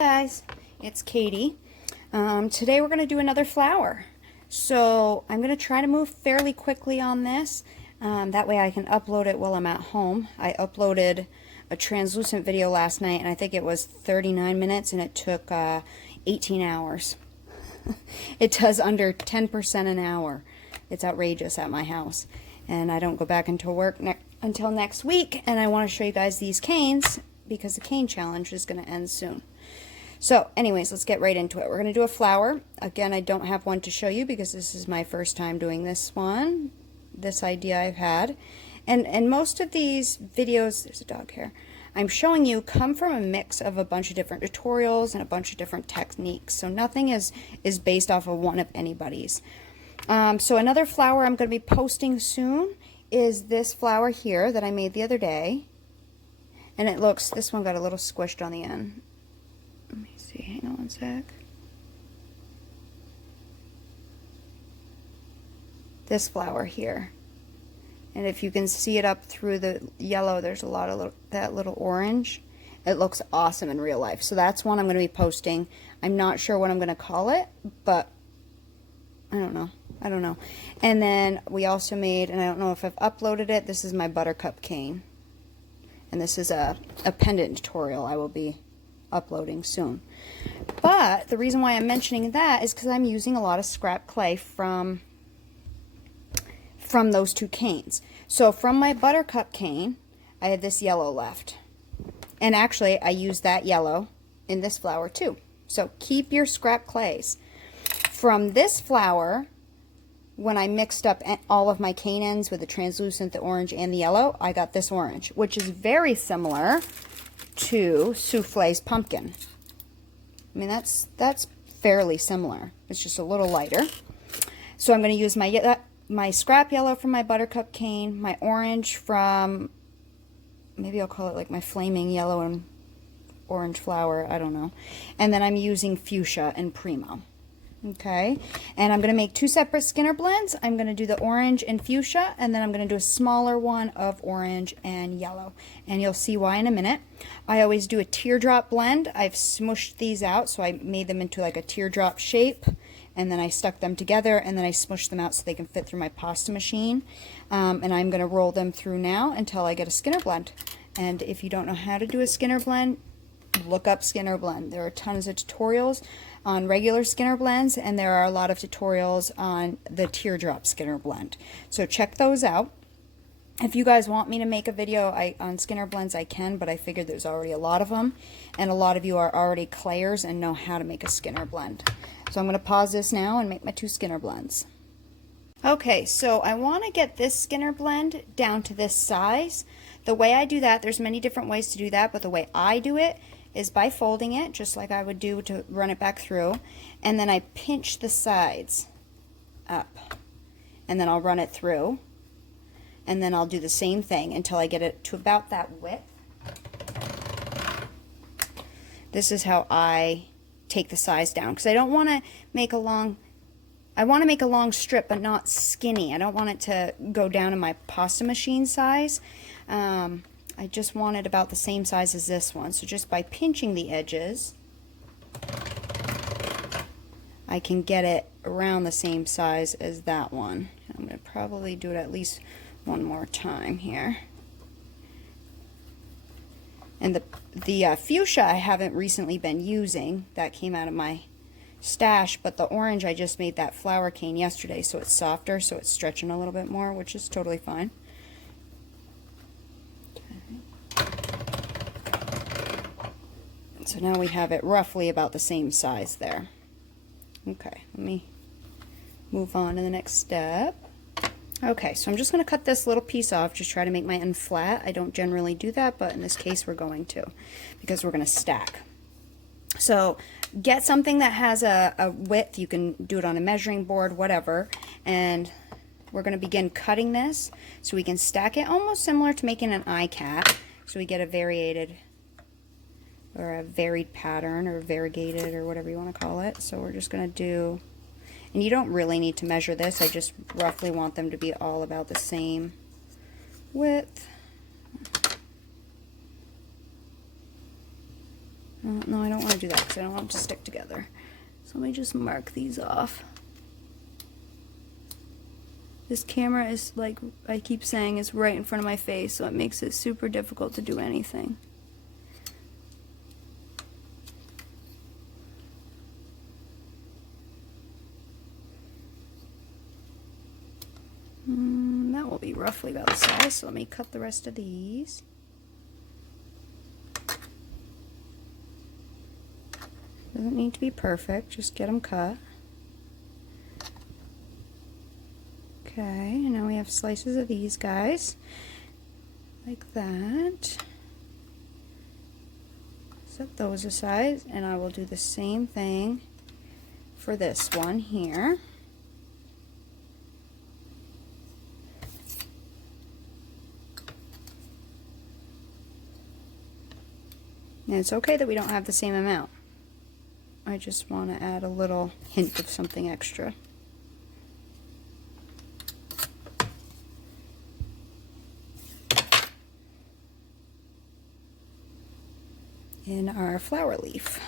Guys, it's Katie. Today we're going to do another flower. So I'm going to try to move fairly quickly on this. That way I can upload it while I'm at home. I uploaded a translucent video last night and I think it was 39 minutes and it took 18 hours. It does under 10% an hour. It's outrageous at my house. And I don't go back into work until next week, and I want to show you guys these canes because the cane challenge is going to end soon. So anyways, let's get right into it. We're going to do a flower. Again, I don't have one to show you because this is my first time doing this one. This idea I've had. And most of these videos, there's a dog here, I'm showing you come from a mix of a bunch of different tutorials and a bunch of different techniques. So nothing is based off of one of anybody's. So another flower I'm going to be posting soon is this flower here that I made the other day. And it looks, this one got a little squished on the end. Let me see, hang on one sec. This flower here. And if you can see it up through the yellow, there's a lot of that little orange. It looks awesome in real life. So that's one I'm going to be posting. I'm not sure what I'm going to call it, but I don't know. And then we also made, and I don't know if I've uploaded it, this is my buttercup cane. And this is a pendant tutorial I will be uploading soon. But the reason why I'm mentioning that is because I'm using a lot of scrap clay from those two canes. So from my buttercup cane, I had this yellow left. And actually, I used that yellow in this flower too. So keep your scrap clays. From this flower, when I mixed up all of my cane ends with the translucent, the orange, and the yellow, I got this orange, which is very similar to Souffle's pumpkin. I mean, that's fairly similar. It's just a little lighter. So I'm going to use my scrap yellow from my buttercup cane, my orange from, maybe I'll call it like my flaming yellow and orange flower, I don't know. And then I'm using fuchsia and primo. Okay, and I'm going to make two separate Skinner blends. I'm going to do the orange and fuchsia, and then I'm going to do a smaller one of orange and yellow. And you'll see why in a minute. I always do a teardrop blend. I've smushed these out, so I made them into like a teardrop shape, and then I stuck them together, and then I smushed them out so they can fit through my pasta machine. And I'm going to roll them through now until I get a Skinner blend. And if you don't know how to do a Skinner blend, look up Skinner blend. There are tons of tutorials on regular Skinner blends, and there are a lot of tutorials on the teardrop Skinner blend. So check those out. If you guys want me to make a video on Skinner blends, I can, but I figured there's already a lot of them, and a lot of you are already clayers and know how to make a Skinner blend. So I'm going to pause this now and make my two Skinner blends. Okay, so I want to get this Skinner blend down to this size. The way I do that, there's many different ways to do that, but the way I do it is by folding it, just like I would do to run it back through, and then I pinch the sides up, and then I'll run it through, and then I'll do the same thing until I get it to about that width. This is how I take the size down, because I don't want to make a long, I want to make a long strip, but not skinny. I don't want it to go down to my pasta machine size. I just want it about the same size as this one. So just by pinching the edges, I can get it around the same size as that one. I'm going to probably do it at least one more time here. And the fuchsia I haven't recently been using. That came out of my stash, but the orange I just made that flower cane yesterday, so it's softer, so it's stretching a little bit more, which is totally fine. So now we have it roughly about the same size there. Okay, let me move on to the next step. Okay, so I'm just going to cut this little piece off, just try to make my end flat. I don't generally do that, but in this case we're going to, because we're going to stack. So get something that has a width. You can do it on a measuring board, whatever, and we're going to begin cutting this so we can stack it almost similar to making an eye cap, so we get a varied pattern, or variegated, or whatever you want to call it. So we're just going to do, and you don't really need to measure this, I just roughly want them to be all about the same width. No, I don't want to do that because I don't want them to stick together. So let me just mark these off. This camera is, like I keep saying, is right in front of my face, so it makes it super difficult to do anything. That will be roughly about the size, so let me cut the rest of these. Doesn't need to be perfect, just get them cut. Okay, and now we have slices of these guys, like that. Set those aside, and I will do the same thing for this one here. And it's okay that we don't have the same amount. I just want to add a little hint of something extra. In our flower leaf.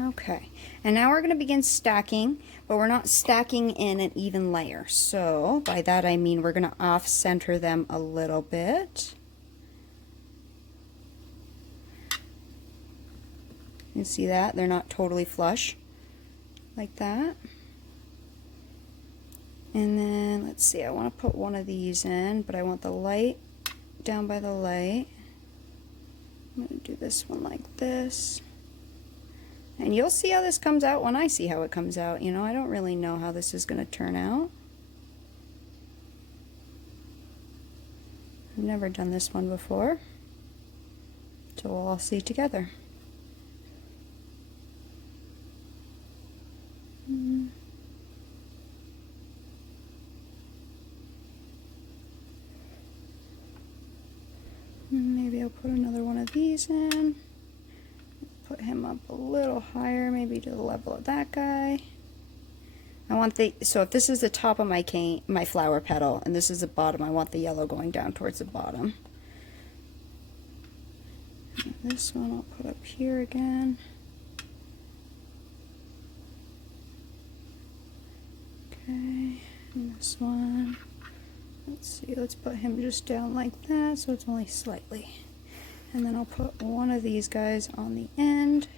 Okay, and now we're going to begin stacking, but we're not stacking in an even layer. So by that I mean we're going to off-center them a little bit. You see that? They're not totally flush like that. And then let's see, I want to put one of these in, but I want the light down by the light. I'm going to do this one like this. And you'll see how this comes out when I see how it comes out. You know, I don't really know how this is going to turn out. I've never done this one before. So we'll all see together. Maybe I'll put another one of these in. Put him up a little higher, maybe to the level of that guy. I want so if this is the top of my cane, my flower petal, and this is the bottom, I want the yellow going down towards the bottom. And this one I'll put up here again. Okay, and this one, let's see, let's put him just down like that, so it's only slightly. And then I'll put one of these guys on the end.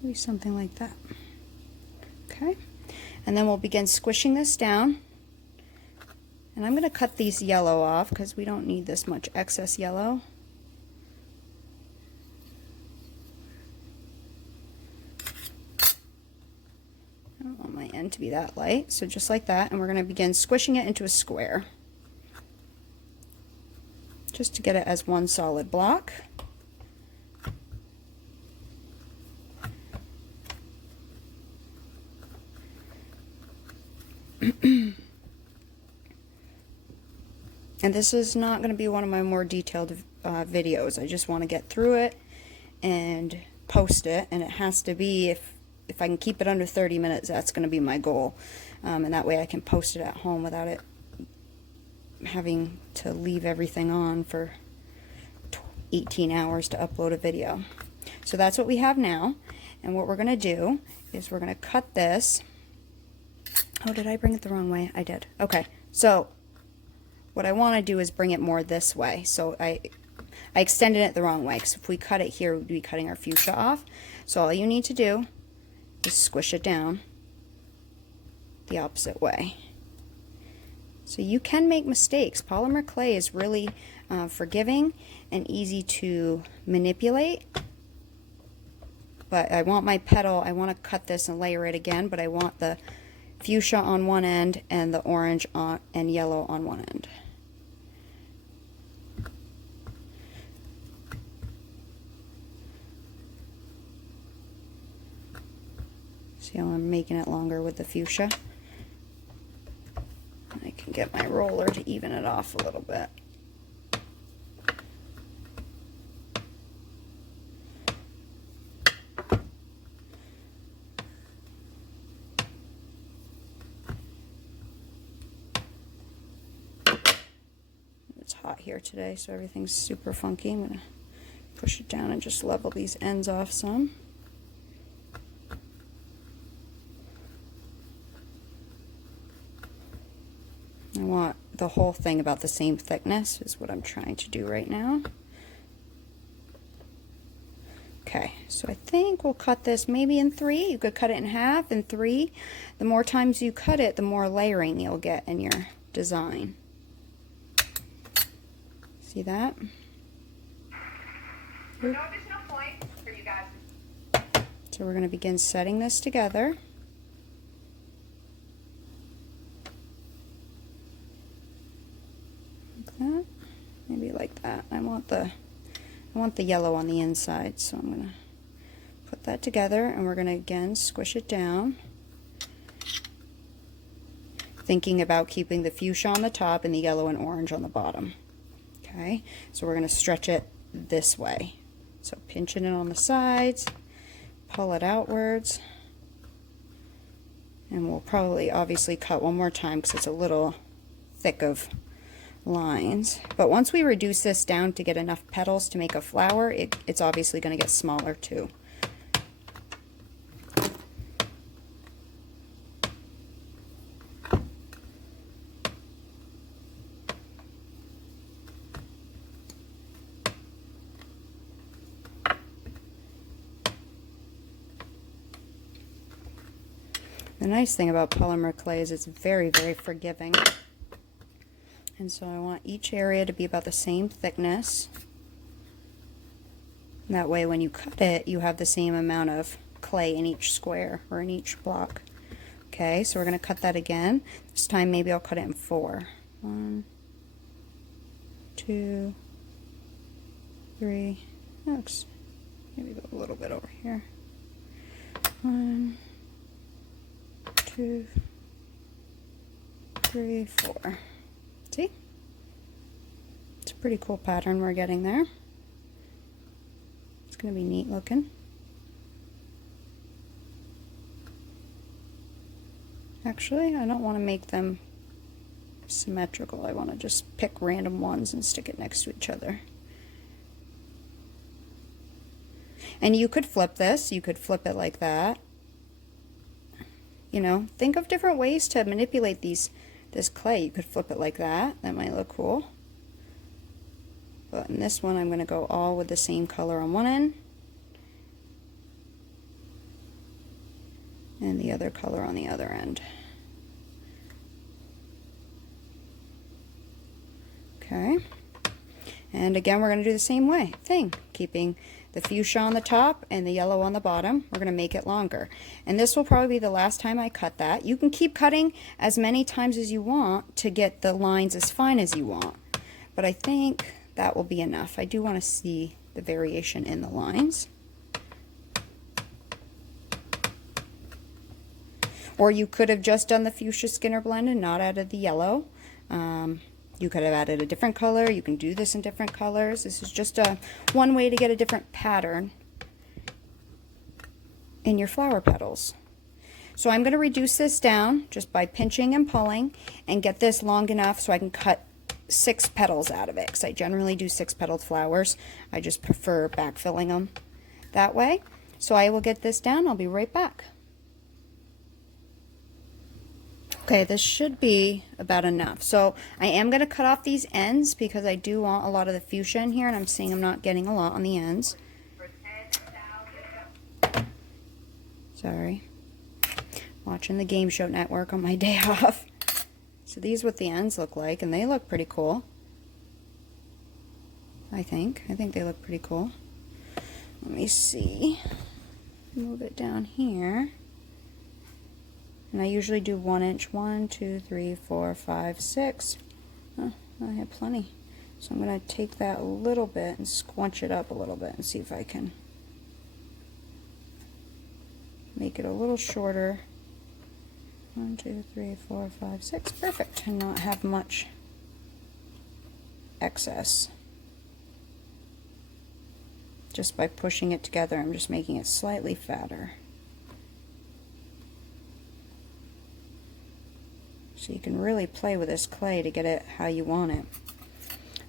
Maybe something like that. Okay, and then we'll begin squishing this down. And I'm going to cut these yellow off because we don't need this much excess yellow. I don't want my end to be that light, so just like that, and we're going to begin squishing it into a square. Just to get it as one solid block. And this is not going to be one of my more detailed videos. I just want to get through it and post it, and it has to be, if I can keep it under 30 minutes, that's going to be my goal. And that way I can post it at home without it having to leave everything on for 18 hours to upload a video. So that's what we have now, and what we're going to do is we're going to cut this. Oh, did I bring it the wrong way? I did. Okay, so what I want to do is bring it more this way. So I extended it the wrong way, because if we cut it here, we'd be cutting our fuchsia off. So all you need to do is squish it down the opposite way. So you can make mistakes. Polymer clay is really forgiving and easy to manipulate. But I want my petal, I want to cut this and layer it again, but I want the fuchsia on one end and the orange and yellow on one end. See how I'm making it longer with the fuchsia? I can get my roller to even it off a little bit. hot here today, so everything's super funky. I'm going to push it down and just level these ends off some. I want the whole thing about the same thickness is what I'm trying to do right now. Okay, so I think we'll cut this maybe in 3. You could cut it in half, in 3. The more times you cut it, the more layering you'll get in your design. See that? No additional points for you guys. So we're going to begin setting this together. Like that. Maybe like that. I want the yellow on the inside, so I'm going to put that together, and we're going to again squish it down, thinking about keeping the fuchsia on the top and the yellow and orange on the bottom. Okay, so we're going to stretch it this way. So pinching it on the sides, pull it outwards, and we'll probably obviously cut one more time because it's a little thick of lines. But once we reduce this down to get enough petals to make a flower, it's obviously going to get smaller too. The nice thing about polymer clay is it's very, very forgiving. And so I want each area to be about the same thickness. That way when you cut it, you have the same amount of clay in each square or in each block. Okay, so we're going to cut that again. This time maybe I'll cut it in 4. 1, 2, 3. Oops. Maybe go a little bit over here. 1, 2, 3, 4. See? It's a pretty cool pattern we're getting there. It's going to be neat looking. Actually, I don't want to make them symmetrical. I want to just pick random ones and stick it next to each other. And you could flip this. You could flip it like that. You know, think of different ways to manipulate this clay. You could flip it like that. That might look cool. But in this one, I'm going to go all with the same color on one end and the other color on the other end. Okay. And again, we're going to do the same thing, keeping the fuchsia on the top and the yellow on the bottom. We're going to make it longer. And this will probably be the last time I cut that. You can keep cutting as many times as you want to get the lines as fine as you want. But I think that will be enough. I do want to see the variation in the lines. Or you could have just done the fuchsia Skinner blend and not added the yellow. You could have added a different color. You can do this in different colors. This is just one way to get a different pattern in your flower petals. So I'm going to reduce this down just by pinching and pulling and get this long enough so I can cut 6 petals out of it, because I generally do 6-petaled flowers. I just prefer backfilling them that way. So I will get this down. I'll be right back. Okay, this should be about enough. So I am going to cut off these ends because I do want a lot of the fuchsia in here, and I'm seeing I'm not getting a lot on the ends. Sorry. Watching the Game Show Network on my day off. So these are what the ends look like, and they look pretty cool. I think they look pretty cool. Let me see. Move it down here. And I usually do 1 inch. 1, 2, 3, 4, 5, 6. Oh, I have plenty. So I'm going to take that a little bit and squunch it up a little bit and see if I can make it a little shorter. 1, 2, 3, 4, 5, 6. Perfect. And not have much excess. Just by pushing it together, I'm just making it slightly fatter. So you can really play with this clay to get it how you want it.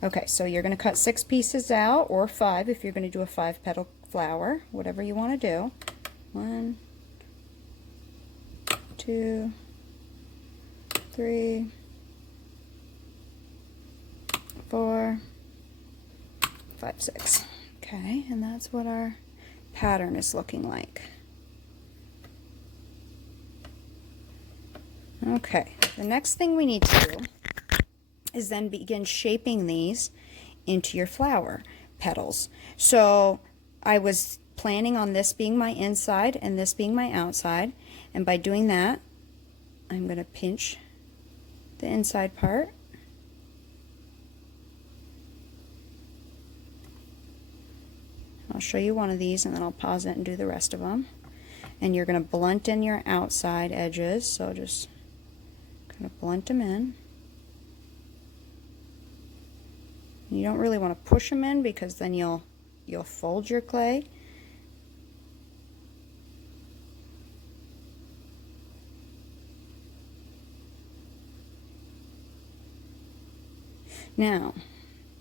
Okay, so you're going to cut 6 pieces out, or 5 if you're going to do a 5-petal flower, whatever you want to do. 1, 2, 3, 4, 5, 6. Okay, and that's what our pattern is looking like. Okay, the next thing we need to do is then begin shaping these into your flower petals. So I was planning on this being my inside and this being my outside, and by doing that I'm going to pinch the inside part. I'll show you one of these and then I'll pause it and do the rest of them. And you're going to blunt in your outside edges, so just kind of blunt them in. You don't really want to push them in because then you'll fold your clay. Now,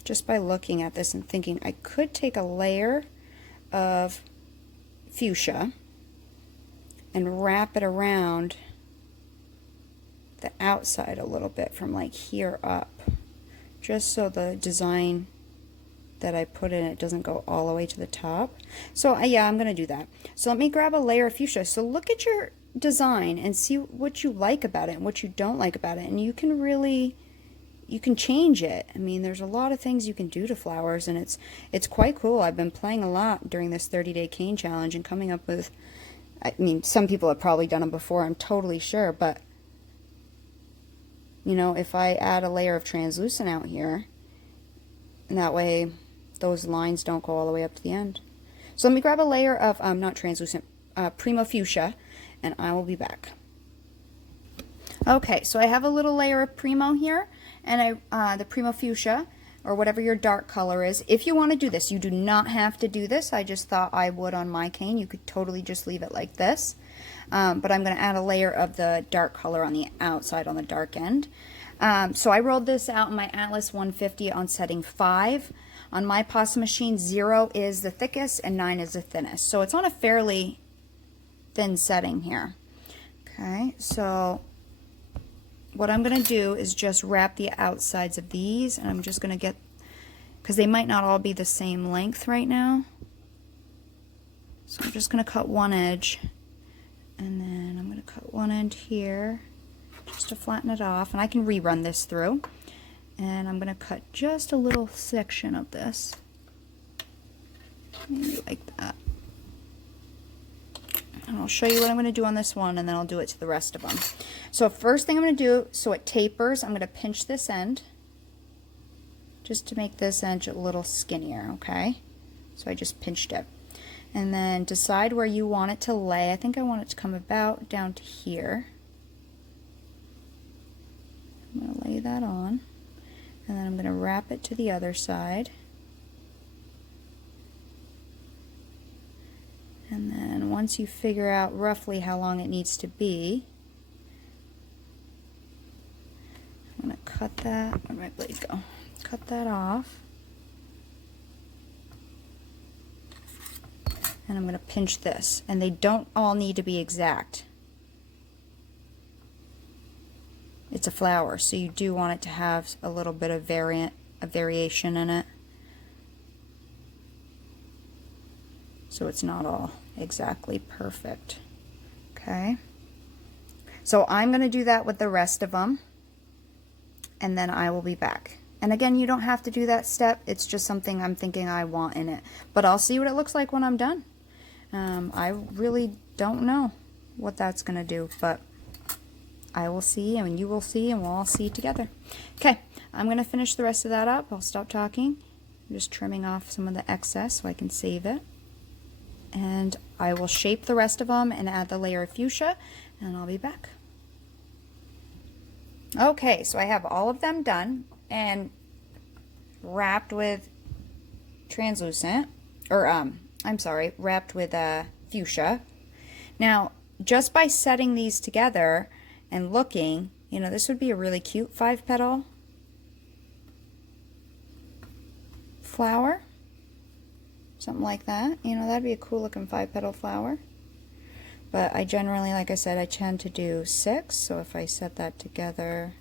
just by looking at this and thinking, I could take a layer of fuchsia and wrap it around the outside a little bit from like here up, just so the design that I put in it doesn't go all the way to the top. So yeah, I'm gonna do that. So let me grab a layer of fuchsia. So look at your design and see what you like about it and what you don't like about it, and you can really, you can change it. I mean, there's a lot of things you can do to flowers, and it's quite cool. I've been playing a lot during this 30-day cane challenge and coming up with, I mean, some people have probably done them before, I'm totally sure, but you know, if I add a layer of translucent out here, and that way those lines don't go all the way up to the end. So let me grab a layer of, not translucent, Primo Fuchsia, and I will be back. Okay, so I have a little layer of Primo here, and the Primo Fuchsia, or whatever your dark color is. If you want to do this, you do not have to do this. I just thought I would on my cane. You could totally just leave it like this. But I'm going to add a layer of the dark color on the outside, on the dark end. So I rolled this out in my Atlas 150 on setting 5. On my pasta machine, 0 is the thickest and 9 is the thinnest. So it's on a fairly thin setting here. Okay, so what I'm going to do is just wrap the outsides of these, and I'm just going to get, because they might not all be the same length right now. So I'm just going to cut one edge, and then I'm going to cut one end here just to flatten it off, and I can rerun this through. And I'm going to cut just a little section of this, maybe like that. And I'll show you what I'm going to do on this one, and then I'll do it to the rest of them. So first thing I'm going to do, so it tapers, I'm going to pinch this end just to make this edge a little skinnier, okay? So I just pinched it. And then decide where you want it to lay. I think I want it to come about down to here. I'm going to lay that on, and then I'm going to wrap it to the other side. And then once you figure out roughly how long it needs to be, I'm going to cut that, where'd my blade go? Cut that off. And I'm going to pinch this. And they don't all need to be exact. It's a flower, so you do want it to have a little bit of variation in it. So it's not all exactly perfect. Okay, so I'm going to do that with the rest of them, and then I will be back. And again, you don't have to do that step, it's just something I'm thinking I want in it, but I'll see what it looks like when I'm done. I really don't know what that's going to do, but I will see, and you will see, and we'll all see together. Okay, I'm going to finish the rest of that up. I'll stop talking. I'm just trimming off some of the excess so I can save it. And I will shape the rest of them and add the layer of fuchsia, and I'll be back. Okay, so I have all of them done and wrapped with translucent, or I'm sorry, wrapped with fuchsia. Now, just by setting these together and looking, you know, this would be a really cute 5-petal. flower. Something like that. You know, that'd be a cool looking 5-petal flower. But I generally, like I said, I tend to do 6. So if I set that together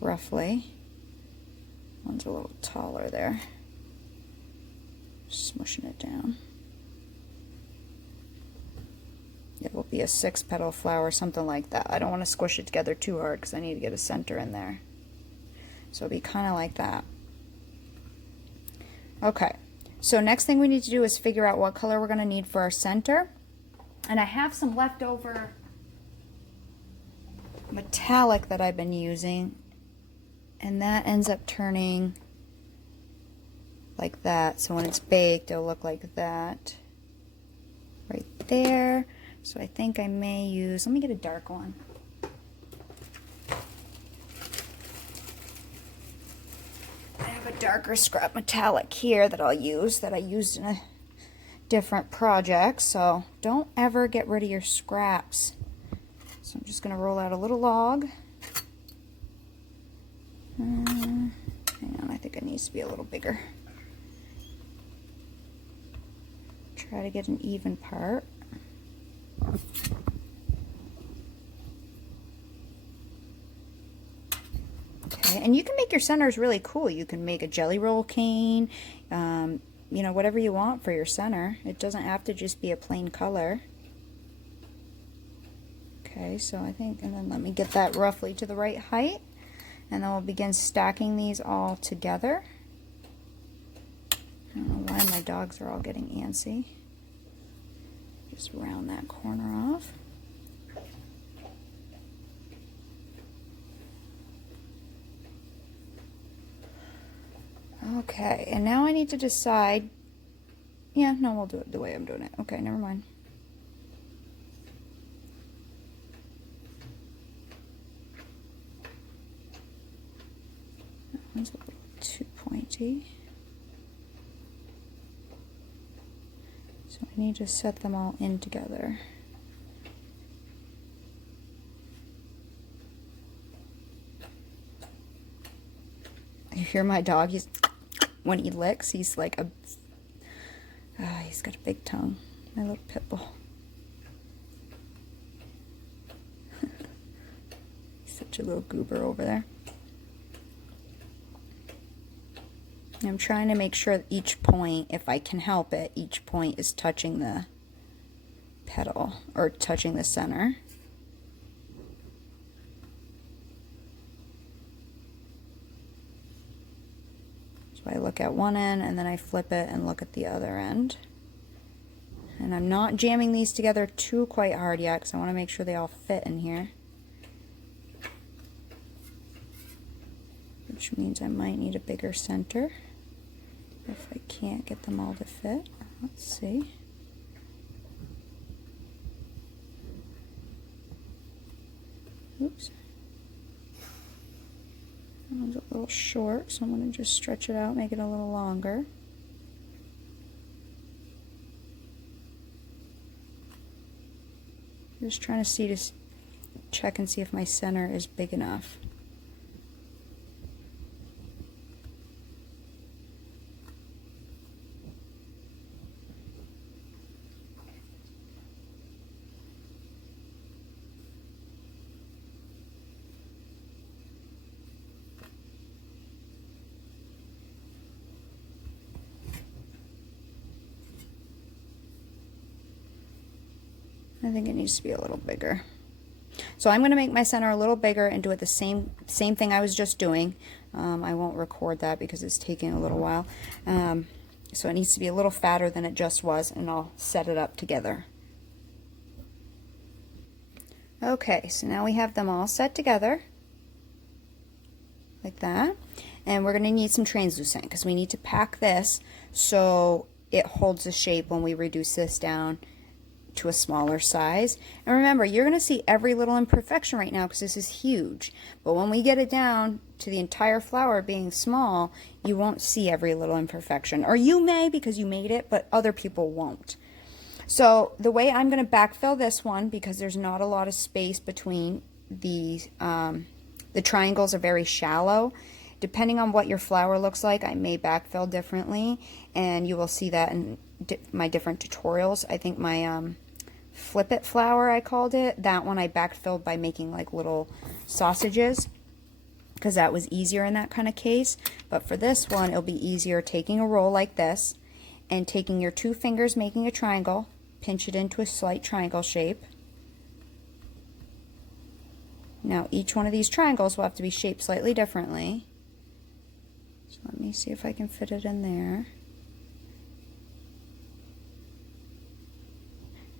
roughly, one's a little taller there. Smushing it down. It will be a 6-petal flower, something like that. I don't want to squish it together too hard because I need to get a center in there. So it'll be kind of like that. Okay, so next thing we need to do is figure out what color we're going to need for our center. And I have some leftover metallic that I've been using, and that ends up turning like that. So when it's baked, it'll look like that right there. So I think I may use, let me get a dark one. I have a darker scrap metallic here that I'll use, that I used in a different project. So don't ever get rid of your scraps. So I'm just going to roll out a little log. Hang on, I think it needs to be a little bigger. Try to get an even part. Okay, and you can make your centers really cool. You can make a jelly roll cane, you know, whatever you want for your center. It doesn't have to just be a plain color. Okay, so I think, and then let me get that roughly to the right height, and then we'll begin stacking these all together. I don't know why my dogs are all getting antsy. Just round that corner off. Okay, and now I need to decide. Yeah, no, we'll do it the way I'm doing it. Okay, never mind. That one's a little too pointy. So I need to set them all in together. You hear my dog? He's, when he licks, he's like a, he's got a big tongue. My little pit bull. He's such a little goober over there. I'm trying to make sure that each point, if I can help it, each point is touching the petal or touching the center. So I look at one end and then I flip it and look at the other end. And I'm not jamming these together too quite hard yet because I want to make sure they all fit in here. Which means I might need a bigger center if I can't get them all to fit. Let's see. Oops. That one's a little short, so I'm going to just stretch it out, make it a little longer. Just trying to see, to check and see if my center is big enough. I think it needs to be a little bigger. So I'm going to make my center a little bigger and do it the same thing I was just doing. I won't record that because it's taking a little while. So it needs to be a little fatter than it just was, and I'll set it up together. Okay, so now we have them all set together like that. And we're going to need some translucent because we need to pack this so it holds the shape when we reduce this down to a smaller size. And remember, you're going to see every little imperfection right now because this is huge. But when we get it down to the entire flower being small, you won't see every little imperfection. Or you may because you made it, but other people won't. So the way I'm going to backfill this one, because there's not a lot of space between the triangles are very shallow, depending on what your flower looks like, I may backfill differently, and you will see that in my different tutorials. I think my flip it flower, I called it, that one I backfilled by making like little sausages, because that was easier in that kind of case. But for this one, it'll be easier taking a roll like this and taking your 2 fingers, making a triangle, pinch it into a slight triangle shape. Now each one of these triangles will have to be shaped slightly differently. So let me see if I can fit it in there.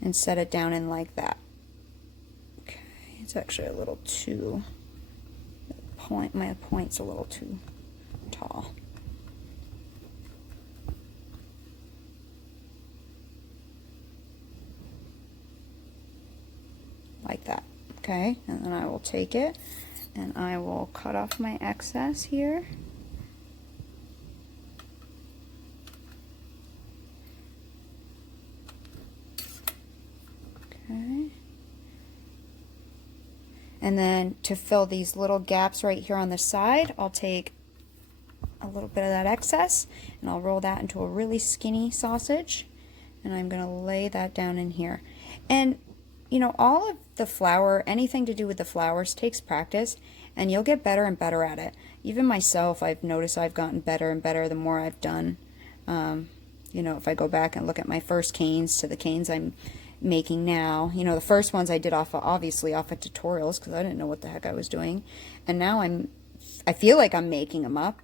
And set it down in like that. Okay, it's actually a little too, my point's a little too tall. Like that. Okay, and then I will take it and I will cut off my excess here. Okay. And then to fill these little gaps right here on the side, I'll take a little bit of that excess and I'll roll that into a really skinny sausage, and I'm going to lay that down in here. And you know, all of the flower, anything to do with the flowers takes practice, and you'll get better and better at it. Even myself, I've noticed I've gotten better and better the more I've done. You know, if I go back and look at my first canes to the canes I'm making now, you know, the first ones I did obviously off of tutorials because I didn't know what the heck I was doing, and now I feel like I'm making them up.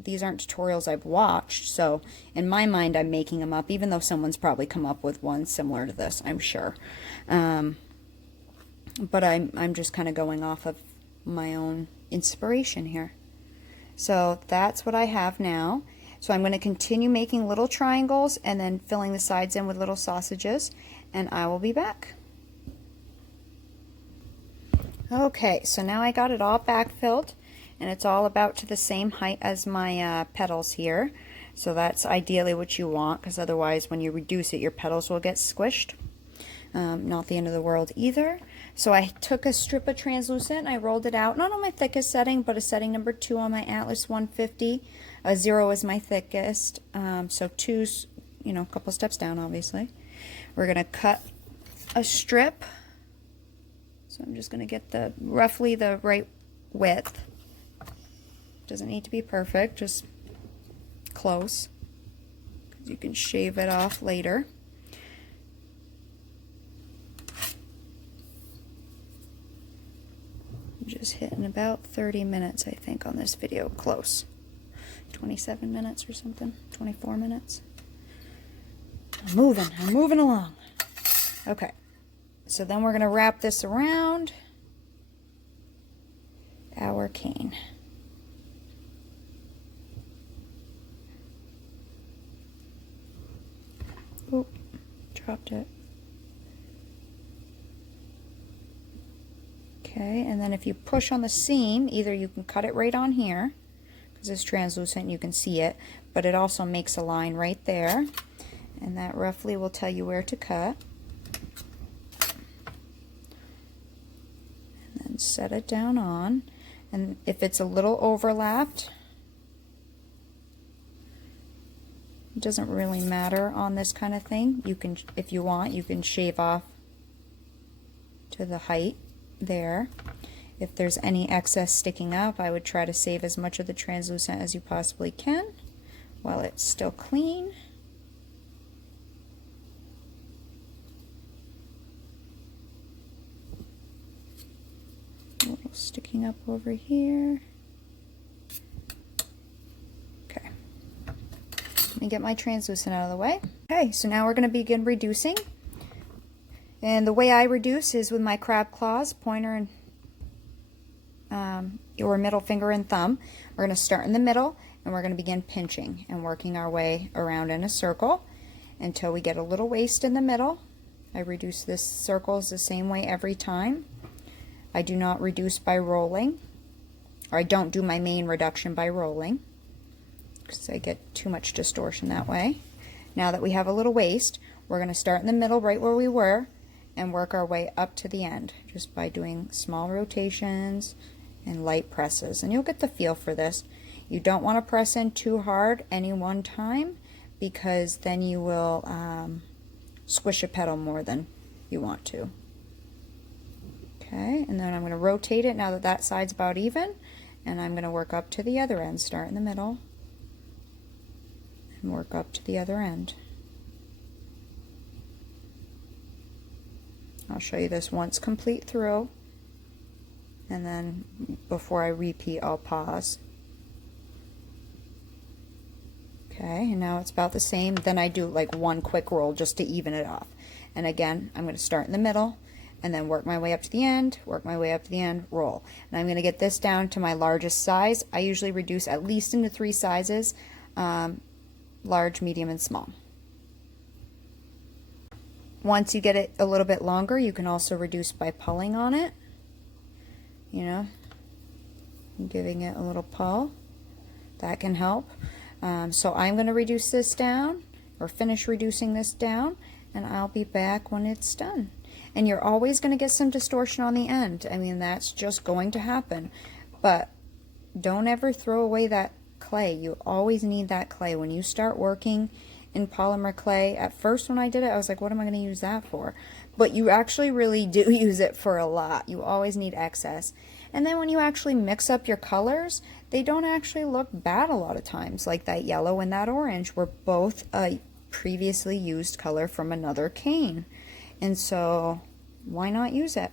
These aren't tutorials I've watched, so in my mind I'm making them up, even though someone's probably come up with one similar to this, I'm sure. But I'm just kind of going off of my own inspiration here. So that's what I have now. So I'm going to continue making little triangles and then filling the sides in with little sausages, and I will be back. Okay, so now I got it all backfilled, and it's all about to the same height as my petals here. So that's ideally what you want, because otherwise when you reduce it, your petals will get squished. Not the end of the world either. So I took a strip of translucent, I rolled it out, not on my thickest setting, but a setting number 2 on my Atlas 150. 0 is my thickest, so 2's, you know, a couple steps down, obviously. We're going to cut a strip. So I'm just going to get roughly the right width. Doesn't need to be perfect, just close, because you can shave it off later. Just hitting about 30 minutes, I think, on this video. Close. 27 minutes or something. 24 minutes. I'm moving along. Okay. So then we're going to wrap this around our cane. Oop, dropped it. Okay, and then if you push on the seam, either you can cut it right on here, because it's translucent and you can see it, but it also makes a line right there, and that roughly will tell you where to cut. And then set it down on, and if it's a little overlapped, it doesn't really matter on this kind of thing. You can, if you want, you can shave off to the height there. If there's any excess sticking up, I would try to save as much of the translucent as you possibly can while it's still clean. A little sticking up over here. Okay. Let me get my translucent out of the way. Okay, so now we're going to begin reducing. And the way I reduce is with my crab claws, pointer and your middle finger and thumb. We're going to start in the middle, and we're going to begin pinching and working our way around in a circle until we get a little waste in the middle. I reduce this circles the same way every time. I do not reduce by rolling, or I don't do my main reduction by rolling, because I get too much distortion that way. Now that we have a little waste, we're going to start in the middle right where we were and work our way up to the end just by doing small rotations and light presses, and you'll get the feel for this. You don't want to press in too hard any one time, because then you will squish a petal more than you want to. Okay, and then I'm going to rotate it now that that side's about even, and I'm going to work up to the other end. Start in the middle and work up to the other end. I'll show you this once complete through, and then before I repeat, I'll pause. Okay, and now it's about the same. Then I do like one quick roll just to even it off. And again, I'm going to start in the middle and then work my way up to the end, work my way up to the end, roll. And I'm going to get this down to my largest size. I usually reduce at least into 3 sizes, large, medium, and small. Once you get it a little bit longer, you can also reduce by pulling on it. You know, giving it a little pull. That can help. So I'm going to reduce this down, or finish reducing this down, and I'll be back when it's done. And you're always going to get some distortion on the end. I mean, that's just going to happen. But don't ever throw away that clay. You always need that clay. When you start working in polymer clay, at first when I did it, I was like, what am I going to use that for? But you actually really do use it for a lot. You always need excess. And then when you actually mix up your colors, they don't actually look bad a lot of times. Like that yellow and that orange were both a previously used color from another cane. And so why not use it?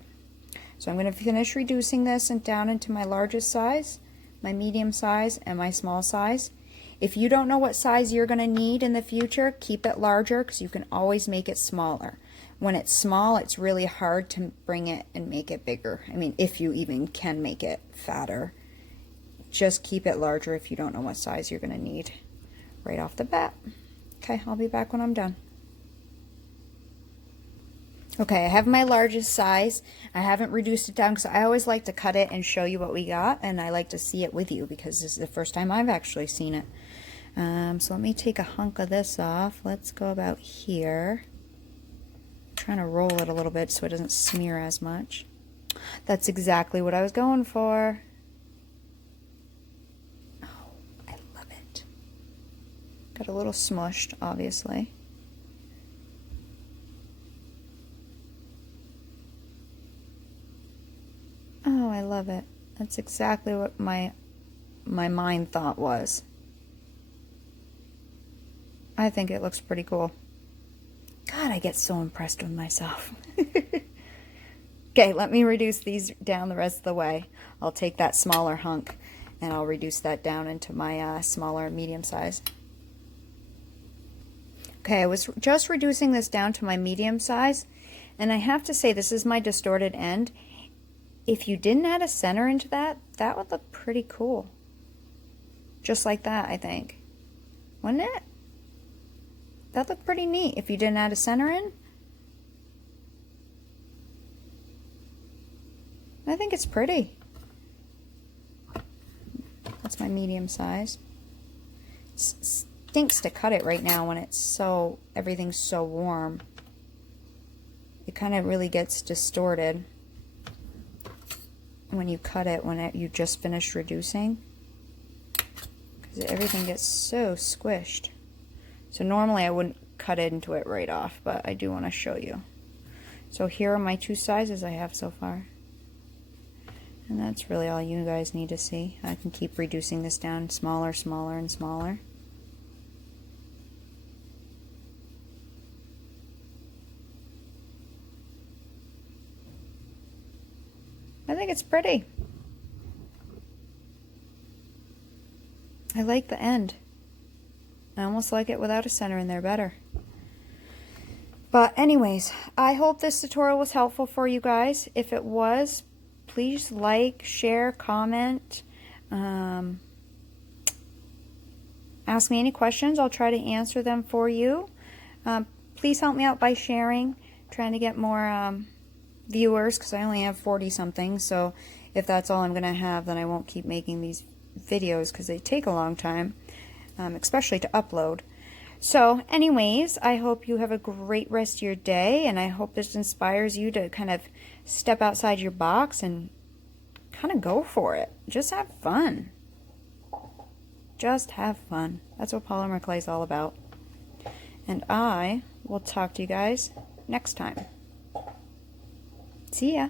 So I'm going to finish reducing this and down into my largest size, my medium size, and my small size. If you don't know what size you're going to need in the future, keep it larger, because you can always make it smaller. When it's small, it's really hard to bring it and make it bigger. I mean, if you even can make it fatter. Just keep it larger if you don't know what size you're going to need right off the bat. Okay, I'll be back when I'm done. Okay, I have my largest size. I haven't reduced it down because I always like to cut it and show you what we got, and I like to see it with you because this is the first time I've actually seen it. So let me take a hunk of this off. Let's go about here. I'm trying to roll it a little bit so it doesn't smear as much. That's exactly what I was going for. Oh, I love it. Got a little smushed, obviously. Oh, I love it. That's exactly what my mind thought was. I think it looks pretty cool. God, I get so impressed with myself. Okay, let me reduce these down the rest of the way. I'll take that smaller hunk and I'll reduce that down into my smaller medium size. Okay, I was just reducing this down to my medium size, and I have to say this is my distorted end. If you didn't add a center into that, that would look pretty cool. Just like that, I think. Wouldn't it? That looked pretty neat if you didn't add a center in. I think it's pretty. That's my medium size. It stinks to cut it right now when it's so, everything's so warm. It kind of really gets distorted when you cut it when you just finished reducing, because everything gets so squished. So normally I wouldn't cut into it right off, but I do want to show you. So here are my 2 sizes I have so far. And that's really all you guys need to see. I can keep reducing this down smaller, smaller, and smaller. I think it's pretty. I like the end. I almost like it without a center in there better. But anyways, I hope this tutorial was helpful for you guys. If it was, please like, share, comment. Ask me any questions. I'll try to answer them for you. Please help me out by sharing. Trying to get more viewers, because I only have 40 something. So if that's all I'm going to have, then I won't keep making these videos because they take a long time. Especially to upload. So anyways, I hope you have a great rest of your day, and I hope this inspires you to kind of step outside your box and kind of go for it. Just have fun. Just have fun. That's what polymer clay is all about. And I will talk to you guys next time. See ya.